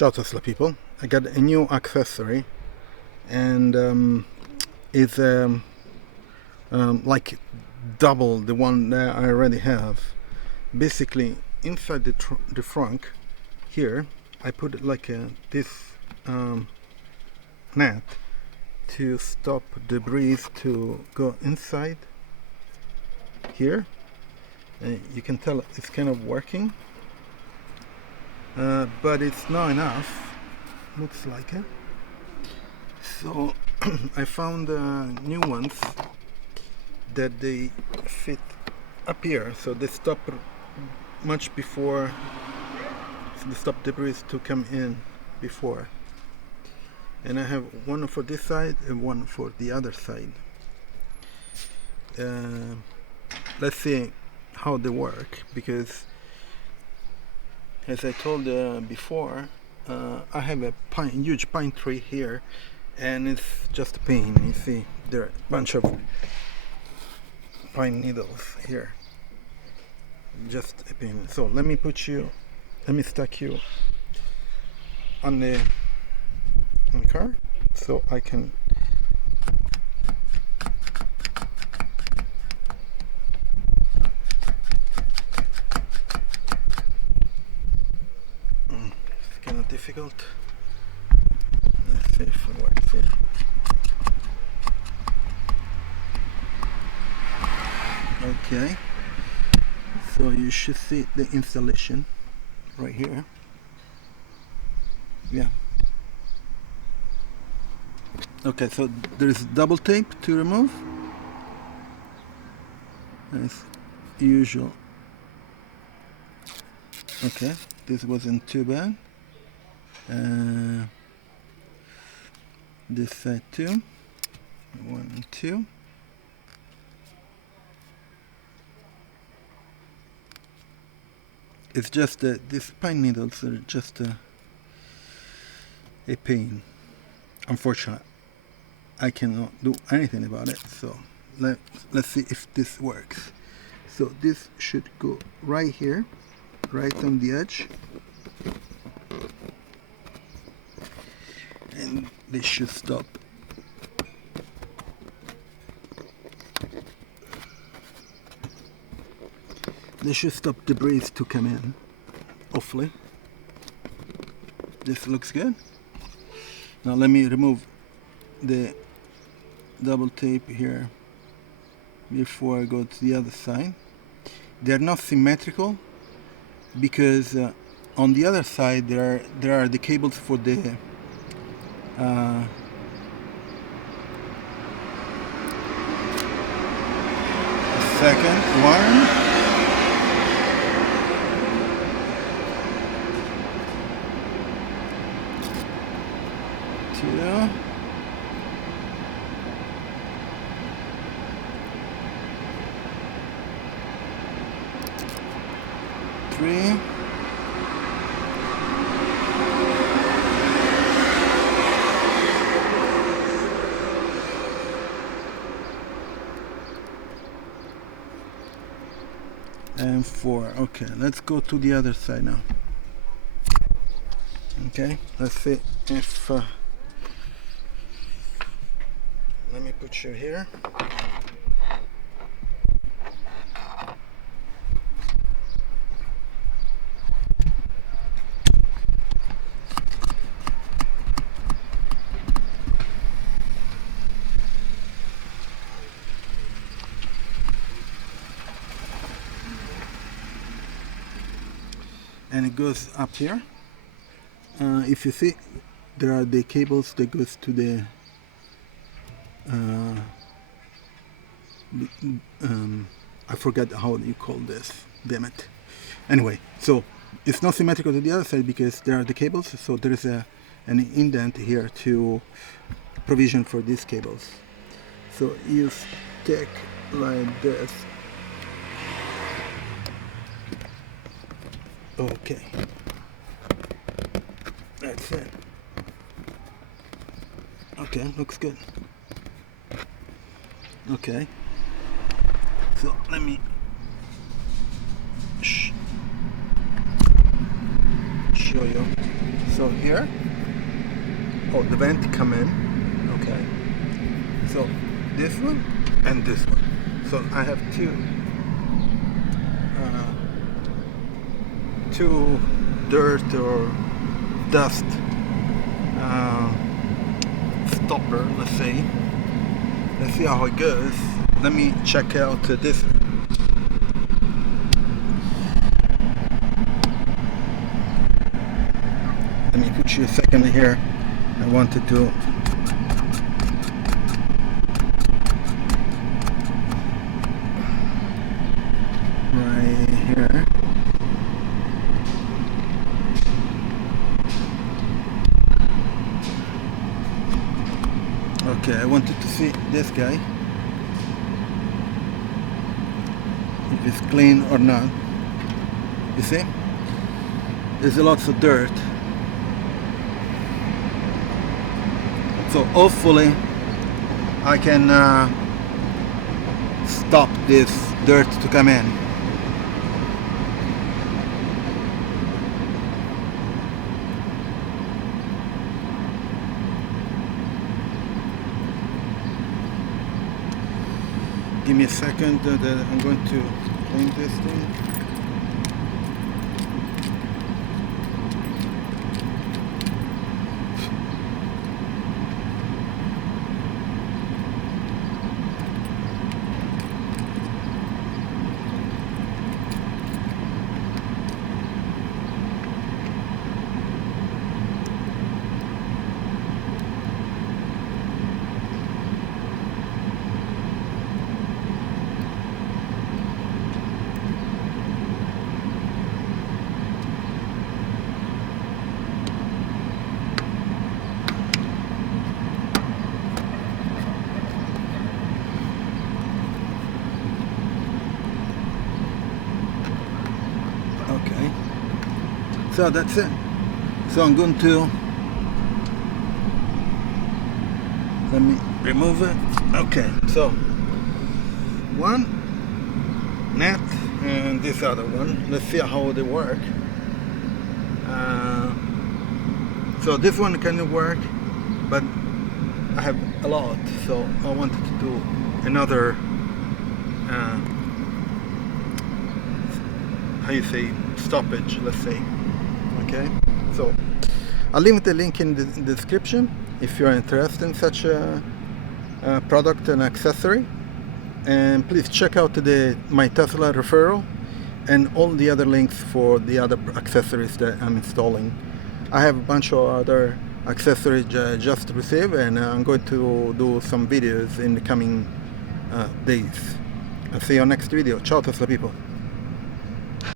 Ciao Tesla people, I got a new accessory and it's like double the one that I already have. Basically inside the frunk here I put like this net to stop debris to go inside here. You can tell it's kind of working. But it's not enough, looks like it. So I found new ones that they fit up here, so they stop much before, they stop debris to come in before. And I have one for this side and one for the other side. Let's see how they work, because as I told before, I have a huge pine tree here, and it's just a pain. You see, there are a bunch of pine needles here. Just a pain. So let me stack you on the car, so I can. Difficult. Let's see if it works here. Okay, so you should see the installation right here. Yeah. Okay, so there's double tape to remove as usual. Okay, this wasn't too bad. This side too, 1 and 2. It's just that these pine needles are just a pain. Unfortunately, I cannot do anything about it. So let's see if this works. So this should go right here, right on the edge. And they should stop. They should stop debris to come in, hopefully. This looks good. Now let me remove the double tape here before I go to the other side. They're not symmetrical because on the other side there are the cables for the second one. 2. 3. 4. Okay, let's go to the other side now. Okay, let's see if let me put you here. And it goes up here. If you see, there are the cables that goes to the I forgot how you call this, damn it. Anyway, so it's not symmetrical to the other side because there are the cables, so there is an indent here to provision for these cables. So you stick like this. Okay, that's it. Okay, looks good. Okay, so let me show you So here, oh, the vent come in. Okay, so this one and this one. So I have two dirt or dust stopper, let's say. Let's see how it goes. Let me check out this. Let me put you a second here. I wanted to right here. Okay, I wanted to see this guy, if it's clean or not. You see, there's lots of dirt. So hopefully I can stop this dirt to come in. Give me a second, I'm going to clean this thing. Okay, so that's it. So I'm going to, let me remove it. Okay, so one net and this other one. Let's see how they work. So this one can work, but I have a lot, so I wanted to do another how you say, stoppage, let's say. Okay, so I'll leave the link in the description if you're interested in such a product and accessory, and please check out my Tesla referral and all the other links for the other accessories that I'm installing. I have a bunch of other accessories just received, and I'm going to do some videos in the coming days. I'll see you on next video. Ciao Tesla people.